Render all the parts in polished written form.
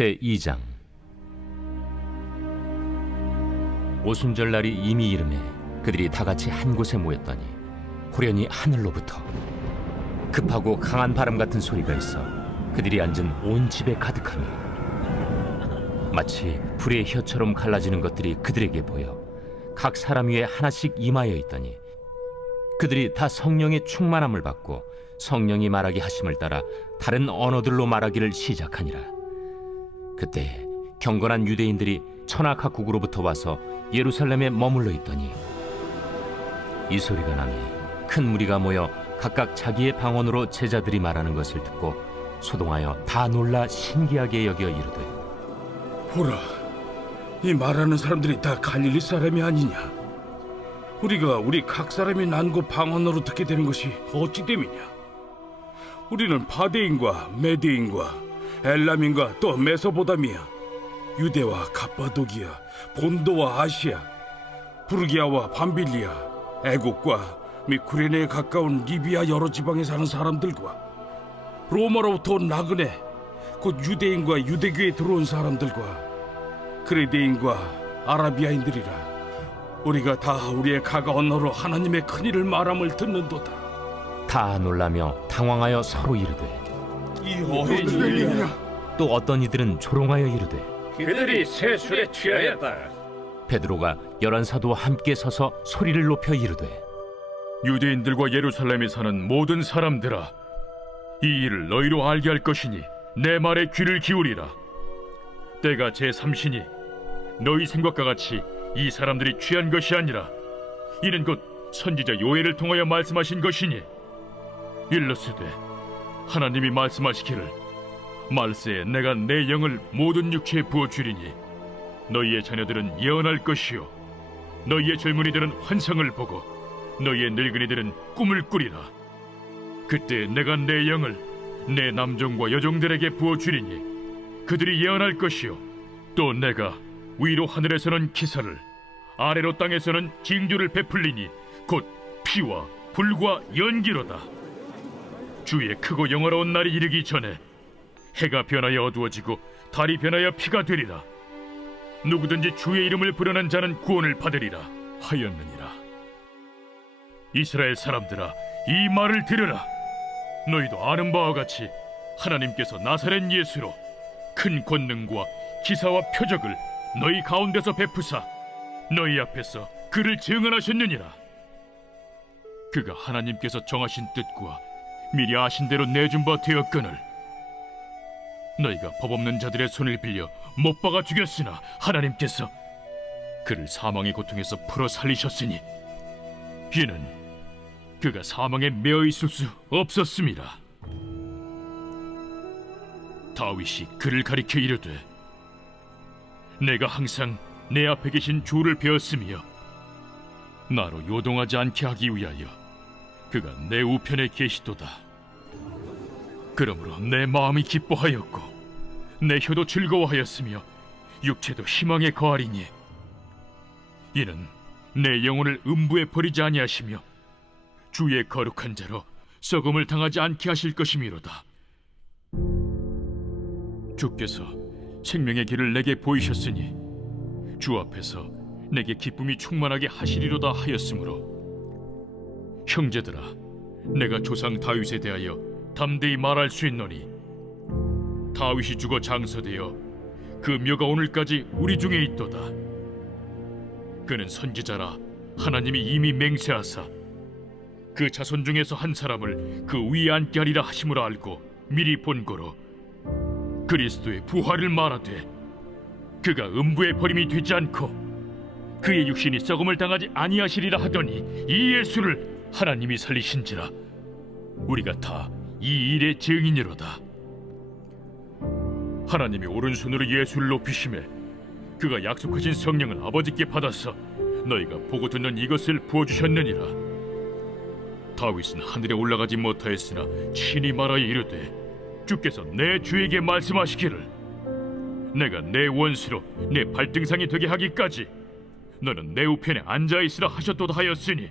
제2장. 오순절날이 이미 이르매 그들이 다 같이 한 곳에 모였더니 호련히 하늘로부터 급하고 강한 바람 같은 소리가 있어 그들이 앉은 온 집에 가득하며 마치 불의 혀처럼 갈라지는 것들이 그들에게 보여 각 사람 위에 하나씩 임하여 있더니 그들이 다 성령의 충만함을 받고 성령이 말하게 하심을 따라 다른 언어들로 말하기를 시작하니라. 그때 경건한 유대인들이 천하 각국으로부터 와서 예루살렘에 머물러 있더니 이 소리가 나니 큰 무리가 모여 각각 자기의 방언으로 제자들이 말하는 것을 듣고 소동하여 다 놀라 신기하게 여겨 이르되, 보라, 이 말하는 사람들이 다 갈릴리 사람이 아니냐? 우리가 우리 각 사람이 난고 방언으로 듣게 되는 것이 어찌 됨이냐? 우리는 바데인과 메데인과 엘람인과 또 메소보다미아, 유대와 갑바도기아, 본도와 아시아, 부르기아와 밤빌리아, 애국과 및 구레네에 가까운 리비아 여러 지방에 사는 사람들과 로마로부터 온 나그네, 곧 유대인과 유대교에 들어온 사람들과 그레데인과 아라비아인들이라. 우리가 다 우리의 각 언어로 하나님의 큰일을 말함을 듣는도다. 다 놀라며 당황하여 서로 이르되, 이 어떤 일이냐? 또 어떤 이들은 조롱하여 이르되, 그들이 세술에 취하였다. 베드로가 11 사도와 함께 서서 소리를 높여 이르되, 유대인들과 예루살렘에 사는 모든 사람들아, 이 일을 너희로 알게 할 것이니 내 말에 귀를 기울이라. 때가 제3시니 너희 생각과 같이 이 사람들이 취한 것이 아니라 이는 곧 선지자 요엘을 통하여 말씀하신 것이니, 일러스되 하나님이 말씀하시기를 말세에 내가 내 영을 모든 육체에 부어주리니 너희의 자녀들은 예언할 것이요 너희의 젊은이들은 환상을 보고 너희의 늙은이들은 꿈을 꾸리라. 그때 내가 내 영을 내 남종과 여종들에게 부어주리니 그들이 예언할 것이요 또 내가 위로 하늘에서는 기사를 아래로 땅에서는 징조를 베풀리니 곧 피와 불과 연기로다. 주의 크고 영화로운 날이 이르기 전에 해가 변하여 어두워지고 달이 변하여 피가 되리라. 누구든지 주의 이름을 부르는 자는 구원을 받으리라 하였느니라. 이스라엘 사람들아, 이 말을 들으라. 너희도 아는 바와 같이 하나님께서 나사렛 예수로 큰 권능과 기사와 표적을 너희 가운데서 베푸사 너희 앞에서 그를 증언하셨느니라. 그가 하나님께서 정하신 뜻과 미리 아신 대로 내준 바 되었거늘 너희가 법 없는 자들의 손을 빌려 못 박아 죽였으나 하나님께서 그를 사망의 고통에서 풀어 살리셨으니 이는 그가 사망에 매어 있을 수 없었음이라. 다윗이 그를 가리켜 이르되, 내가 항상 내 앞에 계신 주를 배웠으며 나로 요동하지 않게 하기 위하여 그가 내 우편에 계시도다. 그러므로 내 마음이 기뻐하였고 내 혀도 즐거워하였으며 육체도 희망에 거하리니 이는 내 영혼을 음부에 버리지 아니하시며 주의 거룩한 자로 썩음을 당하지 않게 하실 것이미로다. 주께서 생명의 길을 내게 보이셨으니 주 앞에서 내게 기쁨이 충만하게 하시리로다 하였으므로 형제들아, 내가 조상 다윗에 대하여 담대히 말할 수 있노니 다윗이 죽어 장서되어 그 묘가 오늘까지 우리 중에 있도다. 그는 선지자라 하나님이 이미 맹세하사 그 자손 중에서 한 사람을 그 위에 앉게 하리라 하심으로 알고 미리 본고로 그리스도의 부활을 말하되 그가 음부에 버림이 되지 않고 그의 육신이 썩음을 당하지 아니하시리라 하더니 이 예수를 하나님이 살리신지라. 우리가 다 이 일의 증인이로다. 하나님이 오른손으로 예수를 높이심에 그가 약속하신 성령을 아버지께 받아서 너희가 보고 듣는 이것을 부어주셨느니라. 다윗은 하늘에 올라가지 못하였으나 친히 말하여 이르되, 주께서 내 주에게 말씀하시기를 내가 내 원수로 내 발등상이 되게 하기까지 너는 내 우편에 앉아있으라 하셨도다 하였으니,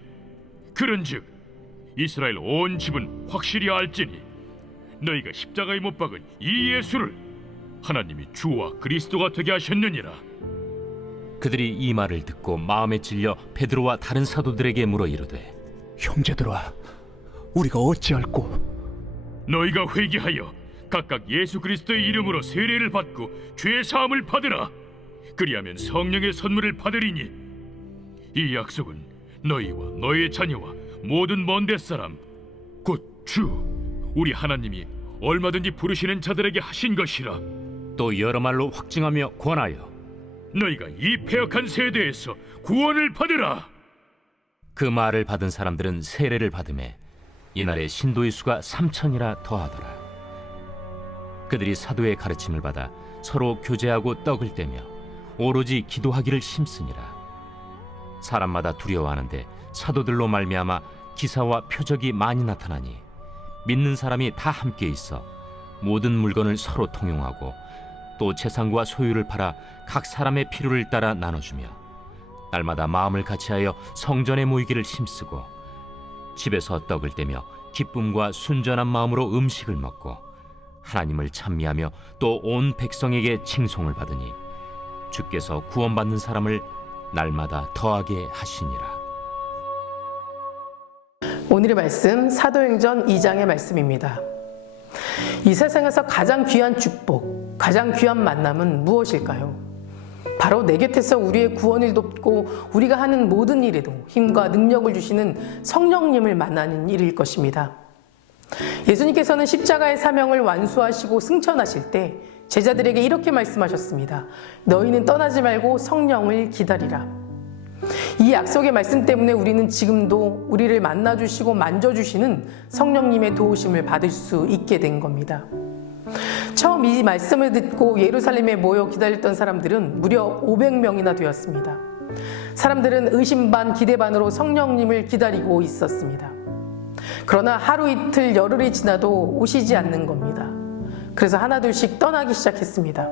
그런즉 이스라엘 온 집은 확실히 알지니 너희가 십자가에 못 박은 이 예수를 하나님이 주와 그리스도가 되게 하셨느니라. 그들이 이 말을 듣고 마음에 찔려 베드로와 다른 사도들에게 물어 이르되 형제들아, 우리가 어찌할꼬? 너희가 회개하여 각각 예수 그리스도의 이름으로 세례를 받고 죄 사함을 받으라. 그리하면 성령의 선물을 받으리니 이 약속은 너희와 너희의 자녀와 모든 먼데 사람 곧 주 우리 하나님이 얼마든지 부르시는 자들에게 하신 것이라. 또 여러 말로 확증하며 권하여 너희가 이 패역한 세대에서 구원을 받으라. 그 말을 받은 사람들은 세례를 받음에 이날에 신도의 수가 3,000이라 더하더라. 그들이 사도의 가르침을 받아 서로 교제하고 떡을 떼며 오로지 기도하기를 힘쓰니라. 사람마다 두려워하는데 사도들로 말미암아 기사와 표적이 많이 나타나니 믿는 사람이 다 함께 있어 모든 물건을 서로 통용하고 또 재산과 소유를 팔아 각 사람의 필요를 따라 나눠주며 날마다 마음을 같이하여 성전에 모이기를 힘쓰고 집에서 떡을 떼며 기쁨과 순전한 마음으로 음식을 먹고 하나님을 찬미하며 또 온 백성에게 칭송을 받으니 주께서 구원받는 사람을 날마다 더하게 하시니라. 오늘의 말씀 사도행전 2장의 말씀입니다. 이 세상에서 가장 귀한 축복, 가장 귀한 만남은 무엇일까요? 바로 내 곁에서 우리의 구원을 돕고 우리가 하는 모든 일에도 힘과 능력을 주시는 성령님을 만나는 일일 것입니다. 예수님께서는 십자가의 사명을 완수하시고 승천하실 때 제자들에게 이렇게 말씀하셨습니다. 너희는 떠나지 말고 성령을 기다리라. 이 약속의 말씀 때문에 우리는 지금도 우리를 만나주시고 만져주시는 성령님의 도우심을 받을 수 있게 된 겁니다. 처음 이 말씀을 듣고 예루살렘에 모여 기다렸던 사람들은 무려 500명이나 되었습니다. 사람들은 의심 반 기대 반으로 성령님을 기다리고 있었습니다. 그러나 하루 이틀 열흘이 지나도 오시지 않는 겁니다. 그래서 하나둘씩 떠나기 시작했습니다.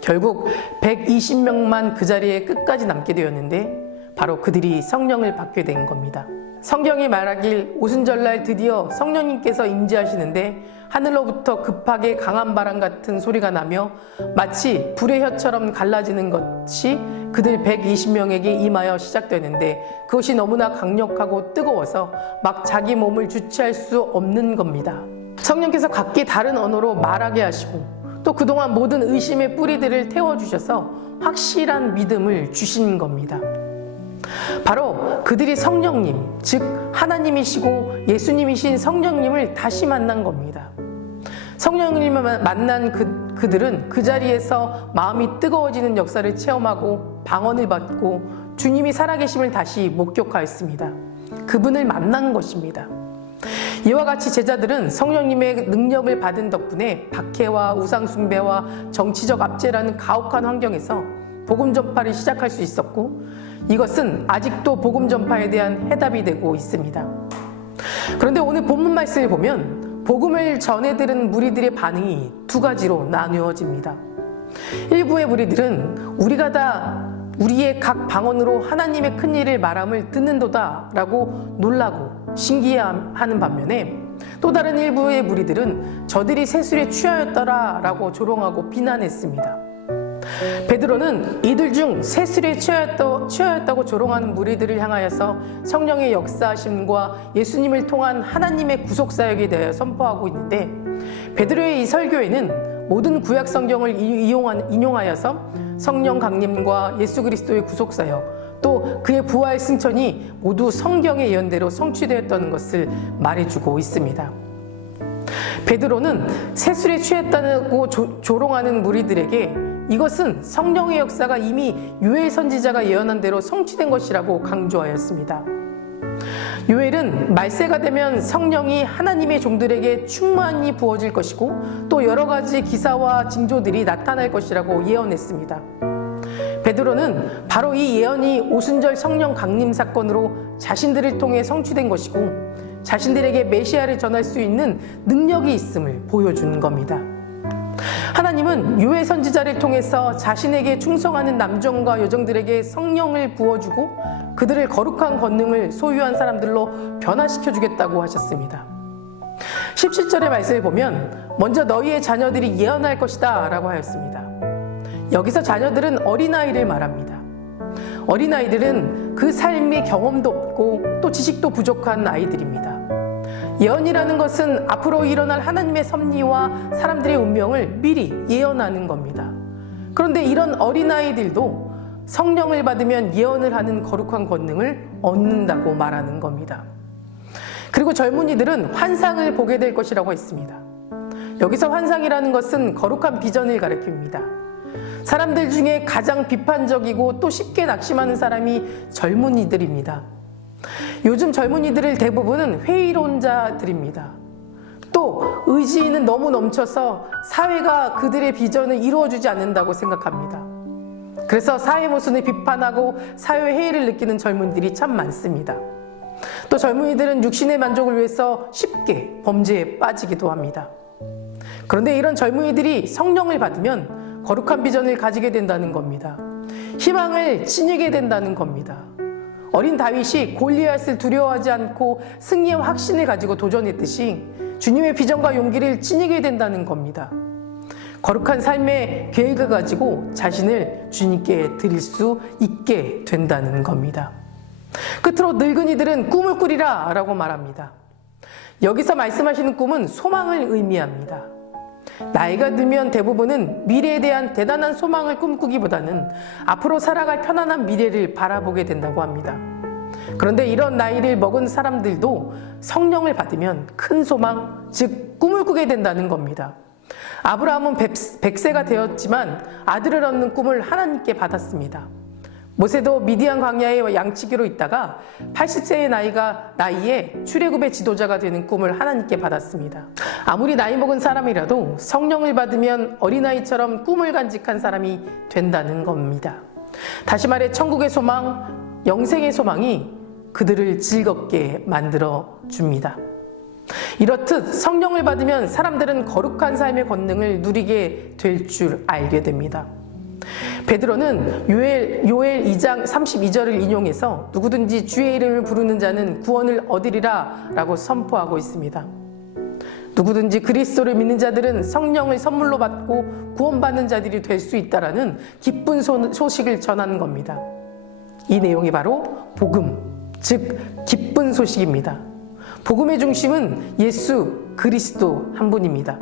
결국 120명만 그 자리에 끝까지 남게 되었는데 바로 그들이 성령을 받게 된 겁니다. 성경이 말하길 오순절날 드디어 성령님께서 임재하시는데 하늘로부터 급하게 강한 바람 같은 소리가 나며 마치 불의 혀처럼 갈라지는 것이 그들 120명에게 임하여 시작되는데 그것이 너무나 강력하고 뜨거워서 막 자기 몸을 주체할 수 없는 겁니다. 성령께서 각기 다른 언어로 말하게 하시고 또 그동안 모든 의심의 뿌리들을 태워주셔서 확실한 믿음을 주신 겁니다. 바로 그들이 성령님, 즉 하나님이시고 예수님이신 성령님을 다시 만난 겁니다. 성령님을 만난 그들은 그 자리에서 마음이 뜨거워지는 역사를 체험하고 방언을 받고 주님이 살아계심을 다시 목격하였습니다. 그분을 만난 것입니다. 이와 같이 제자들은 성령님의 능력을 받은 덕분에 박해와 우상숭배와 정치적 압제라는 가혹한 환경에서 복음 전파를 시작할 수 있었고 이것은 아직도 복음 전파에 대한 해답이 되고 있습니다. 그런데 오늘 본문 말씀을 보면 복음을 전해 들은 무리들의 반응이 두 가지로 나누어집니다. 일부의 무리들은 우리가 다 우리의 각 방언으로 하나님의 큰 일을 말함을 듣는도다 라고 놀라고 신기해하는 반면에 또 다른 일부의 무리들은 저들이 세술에 취하였더라 라고 조롱하고 비난했습니다. 베드로는 이들 중 세술에 취하였다고 조롱하는 무리들을 향하여서 성령의 역사하심과 예수님을 통한 하나님의 구속사역에 대하여 선포하고 있는데 베드로의 이 설교에는 모든 구약 성경을 인용하여서 성령 강림과 예수 그리스도의 구속사역 또 그의 부활 승천이 모두 성경의 예언대로 성취되었다는 것을 말해주고 있습니다. 베드로는 세술에 취했다고 조롱하는 무리들에게 이것은 성령의 역사가 이미 요엘 선지자가 예언한 대로 성취된 것이라고 강조하였습니다. 요엘은 말세가 되면 성령이 하나님의 종들에게 충만히 부어질 것이고 또 여러 가지 기사와 징조들이 나타날 것이라고 예언했습니다. 베드로는 바로 이 예언이 오순절 성령 강림 사건으로 자신들을 통해 성취된 것이고 자신들에게 메시아를 전할 수 있는 능력이 있음을 보여준 겁니다. 하나님은 요엘 선지자를 통해서 자신에게 충성하는 남정과 여정들에게 성령을 부어주고 그들을 거룩한 권능을 소유한 사람들로 변화시켜 주겠다고 하셨습니다. 17절의 말씀을 보면 먼저 너희의 자녀들이 예언할 것이다 라고 하였습니다. 여기서 자녀들은 어린아이를 말합니다. 어린아이들은 그 삶의 경험도 없고 또 지식도 부족한 아이들입니다. 예언이라는 것은 앞으로 일어날 하나님의 섭리와 사람들의 운명을 미리 예언하는 겁니다. 그런데 이런 어린아이들도 성령을 받으면 예언을 하는 거룩한 권능을 얻는다고 말하는 겁니다. 그리고 젊은이들은 환상을 보게 될 것이라고 했습니다. 여기서 환상이라는 것은 거룩한 비전을 가리킵니다. 사람들 중에 가장 비판적이고 또 쉽게 낙심하는 사람이 젊은이들입니다. 요즘 젊은이들의 대부분은 회의론자들입니다. 또 의지는 너무 넘쳐서 사회가 그들의 비전을 이루어주지 않는다고 생각합니다. 그래서 사회 모순을 비판하고 사회 해이를 느끼는 젊은이들이 참 많습니다. 또 젊은이들은 육신의 만족을 위해서 쉽게 범죄에 빠지기도 합니다. 그런데 이런 젊은이들이 성령을 받으면 거룩한 비전을 가지게 된다는 겁니다. 희망을 지니게 된다는 겁니다. 어린 다윗이 골리앗을 두려워하지 않고 승리의 확신을 가지고 도전했듯이 주님의 비전과 용기를 지니게 된다는 겁니다. 거룩한 삶의 계획을 가지고 자신을 주님께 드릴 수 있게 된다는 겁니다. 끝으로 늙은이들은 꿈을 꾸리라 라고 말합니다. 여기서 말씀하시는 꿈은 소망을 의미합니다. 나이가 들면 대부분은 미래에 대한 대단한 소망을 꿈꾸기보다는 앞으로 살아갈 편안한 미래를 바라보게 된다고 합니다. 그런데 이런 나이를 먹은 사람들도 성령을 받으면 큰 소망, 즉 꿈을 꾸게 된다는 겁니다. 아브라함은 100세가 되었지만 아들을 얻는 꿈을 하나님께 받았습니다. 모세도 미디안 광야에 양치기로 있다가 80세의 나이에 출애굽의 지도자가 되는 꿈을 하나님께 받았습니다. 아무리 나이 먹은 사람이라도 성령을 받으면 어린아이처럼 꿈을 간직한 사람이 된다는 겁니다. 다시 말해 천국의 소망, 영생의 소망이 그들을 즐겁게 만들어 줍니다. 이렇듯 성령을 받으면 사람들은 거룩한 삶의 권능을 누리게 될 줄 알게 됩니다. 베드로는 요엘 2장 32절을 인용해서 누구든지 주의 이름을 부르는 자는 구원을 얻으리라 라고 선포하고 있습니다. 누구든지 그리스도를 믿는 자들은 성령을 선물로 받고 구원받는 자들이 될 수 있다라는 기쁜 소식을 전하는 겁니다. 이 내용이 바로 복음, 즉 기쁜 소식입니다. 복음의 중심은 예수 그리스도 한 분입니다.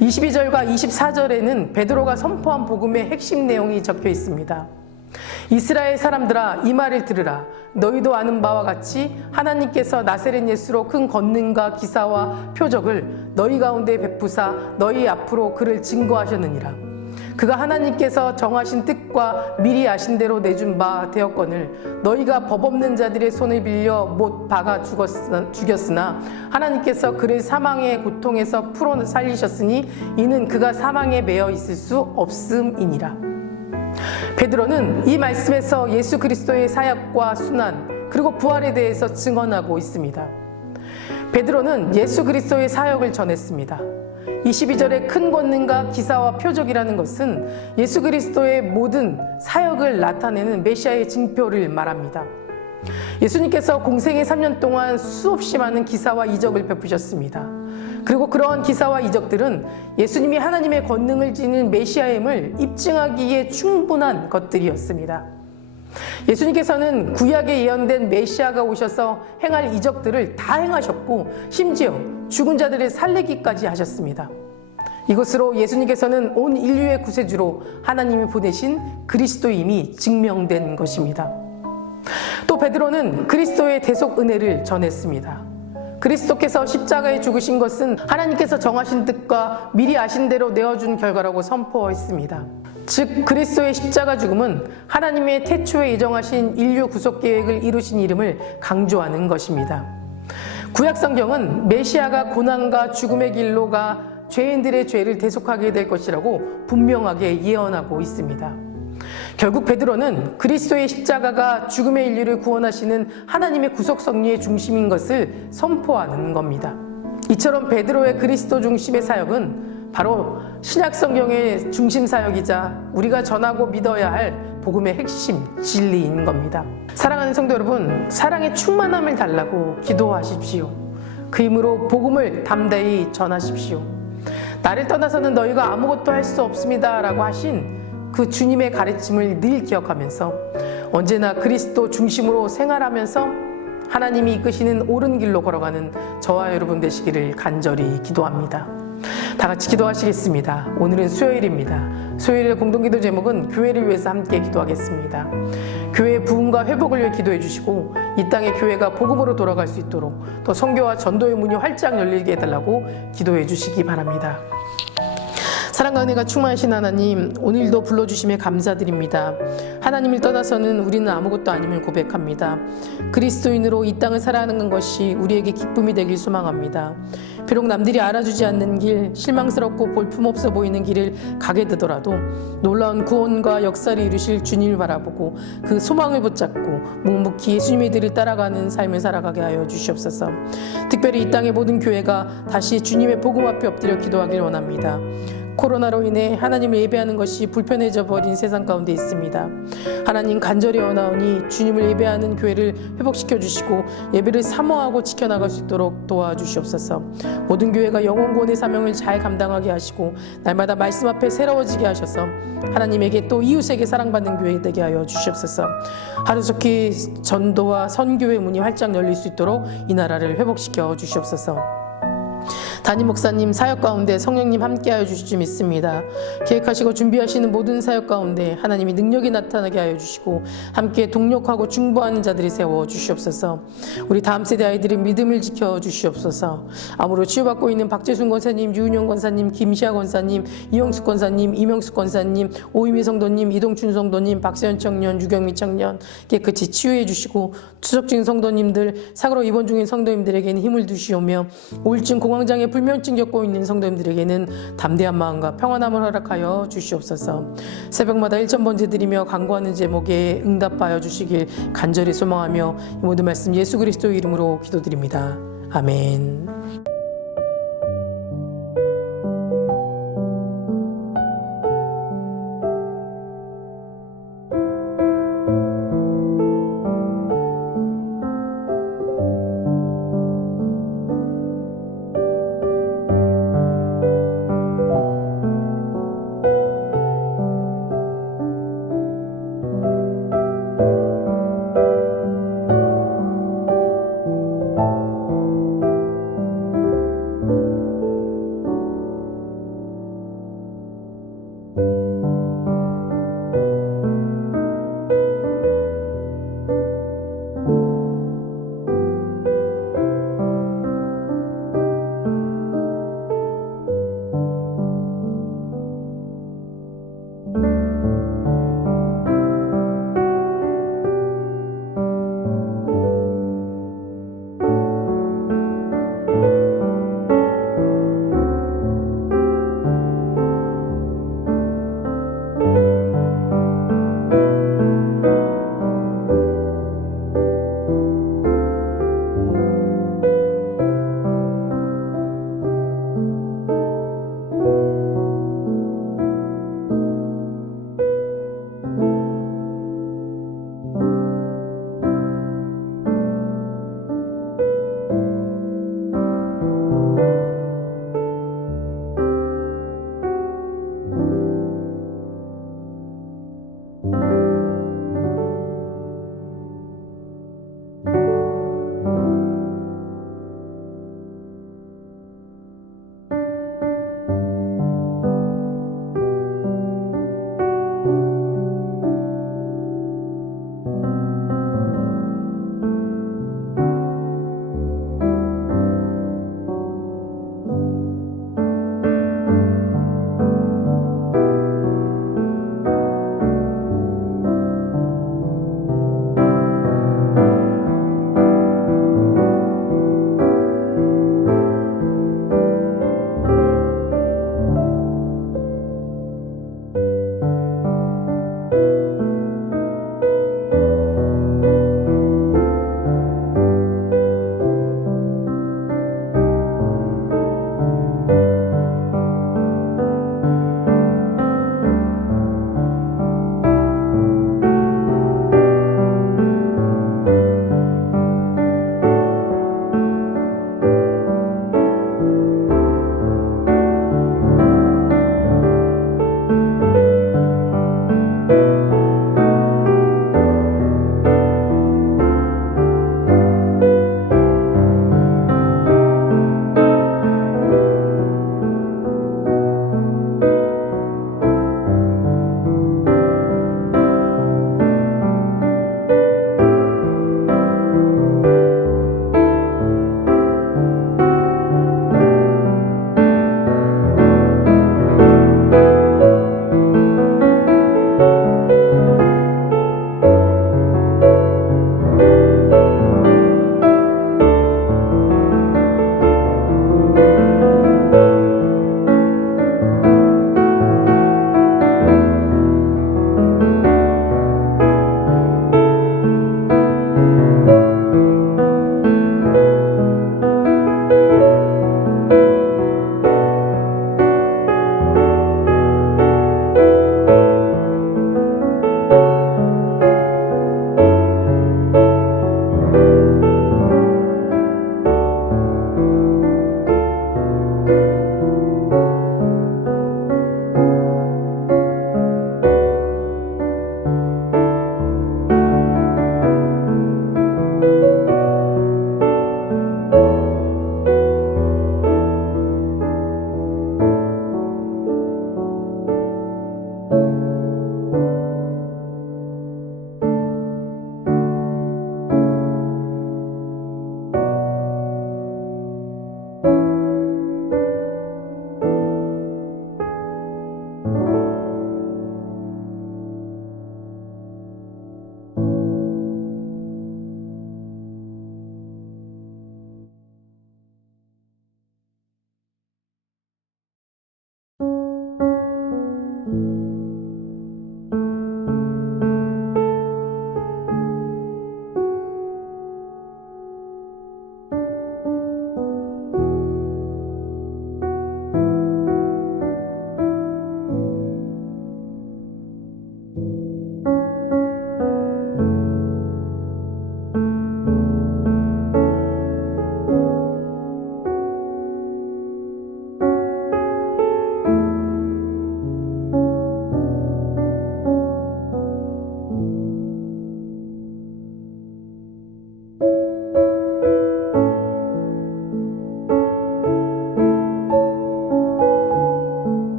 22절과 24절에는 베드로가 선포한 복음의 핵심 내용이 적혀 있습니다. 이스라엘 사람들아 이 말을 들으라. 너희도 아는 바와 같이 하나님께서 나사렛 예수로 큰 권능과 기사와 표적을 너희 가운데 베푸사 너희 앞으로 그를 증거하셨느니라. 그가 하나님께서 정하신 뜻과 미리 아신 대로 내준 바 되었거늘 너희가 법 없는 자들의 손을 빌려 못 박아 죽였으나 하나님께서 그를 사망의 고통에서 풀어 살리셨으니 이는 그가 사망에 매여 있을 수 없음이니라. 베드로는 이 말씀에서 예수 그리스도의 사역과 순환 그리고 부활에 대해서 증언하고 있습니다. 베드로는 예수 그리스도의 사역을 전했습니다. 22절의 큰 권능과 기사와 표적이라는 것은 예수 그리스도의 모든 사역을 나타내는 메시아의 징표를 말합니다. 예수님께서 공생의 3년 동안 수없이 많은 기사와 이적을 베푸셨습니다. 그리고 그러한 기사와 이적들은 예수님이 하나님의 권능을 지닌 메시아임을 입증하기에 충분한 것들이었습니다. 예수님께서는 구약에 예언된 메시아가 오셔서 행할 이적들을 다 행하셨고 심지어 죽은 자들을 살리기까지 하셨습니다. 이것으로 예수님께서는 온 인류의 구세주로 하나님이 보내신 그리스도임이 증명된 것입니다. 또 베드로는 그리스도의 대속 은혜를 전했습니다. 그리스도께서 십자가에 죽으신 것은 하나님께서 정하신 뜻과 미리 아신 대로 내어준 결과라고 선포했습니다. 즉 그리스도의 십자가 죽음은 하나님의 태초에 예정하신 인류 구속 계획을 이루신 이름을 강조하는 것입니다. 구약 성경은 메시아가 고난과 죽음의 길로 가 죄인들의 죄를 대속하게 될 것이라고 분명하게 예언하고 있습니다. 결국 베드로는 그리스도의 십자가가 죽음의 인류를 구원하시는 하나님의 구속 섭리의 중심인 것을 선포하는 겁니다. 이처럼 베드로의 그리스도 중심의 사역은 바로 신약 성경의 중심 사역이자 우리가 전하고 믿어야 할 복음의 핵심 진리인 겁니다. 사랑하는 성도 여러분, 사랑의 충만함을 달라고 기도하십시오. 그 힘으로 복음을 담대히 전하십시오. 나를 떠나서는 너희가 아무것도 할 수 없습니다 라고 하신 그 주님의 가르침을 늘 기억하면서 언제나 그리스도 중심으로 생활하면서 하나님이 이끄시는 옳은 길로 걸어가는 저와 여러분 되시기를 간절히 기도합니다. 다 같이 기도하시겠습니다. 오늘은 수요일입니다. 수요일의 공동기도 제목은 교회를 위해서 함께 기도하겠습니다. 교회의 부흥과 회복을 위해 기도해 주시고 이 땅의 교회가 복음으로 돌아갈 수 있도록 또 선교와 전도의 문이 활짝 열리게 해달라고 기도해 주시기 바랍니다. 사랑과 은혜가 충만하신 하나님, 오늘도 불러주심에 감사드립니다. 하나님을 떠나서는 우리는 아무것도 아님을 고백합니다. 그리스도인으로 이 땅을 살아가는 것이 우리에게 기쁨이 되길 소망합니다. 비록 남들이 알아주지 않는 길, 실망스럽고 볼품없어 보이는 길을 가게 되더라도 놀라운 구원과 역사를 이루실 주님을 바라보고 그 소망을 붙잡고 묵묵히 예수님의 길을 따라가는 삶을 살아가게 하여 주시옵소서. 특별히 이 땅의 모든 교회가 다시 주님의 복음 앞에 엎드려 기도하길 원합니다. 코로나로 인해 하나님을 예배하는 것이 불편해져 버린 세상 가운데 있습니다. 하나님 간절히 원하오니 주님을 예배하는 교회를 회복시켜 주시고 예배를 사모하고 지켜나갈 수 있도록 도와주시옵소서. 모든 교회가 영혼구원의 사명을 잘 감당하게 하시고 날마다 말씀 앞에 새로워지게 하셔서 하나님에게 또 이웃에게 사랑받는 교회 되게 하여 주시옵소서. 하루속히 전도와 선교의 문이 활짝 열릴 수 있도록 이 나라를 회복시켜 주시옵소서. 담임 목사님 사역 가운데 성령님 함께하여 주실 줄 믿습니다. 계획하시고 준비하시는 모든 사역 가운데 하나님이 능력이 나타나게 하여 주시고 함께 동력하고 중보하는 자들이 세워 주시옵소서. 우리 다음 세대 아이들의 믿음을 지켜 주시옵소서. 암으로 치유받고 있는 박재순 권사님, 유은영 권사님, 김시아 권사님, 이영숙 권사님, 이명숙 권사님, 오이미 성도님, 이동춘 성도님, 박세현 청년, 유경미 청년 깨끗이 치유해 주시고 추석 중인 성도님들, 사고로 입원 중인 성도님들에게는 힘을 주시오며 우울증, 공황장애, 불면증 겪고 있는 성도님들에게는 담대한 마음과 평안함을 허락하여 주시옵소서. 새벽마다 1,000번째 드리며 간구하는 제목에 응답하여 주시길 간절히 소망하며 이 모든 말씀 예수 그리스도의 이름으로 기도드립니다. 아멘.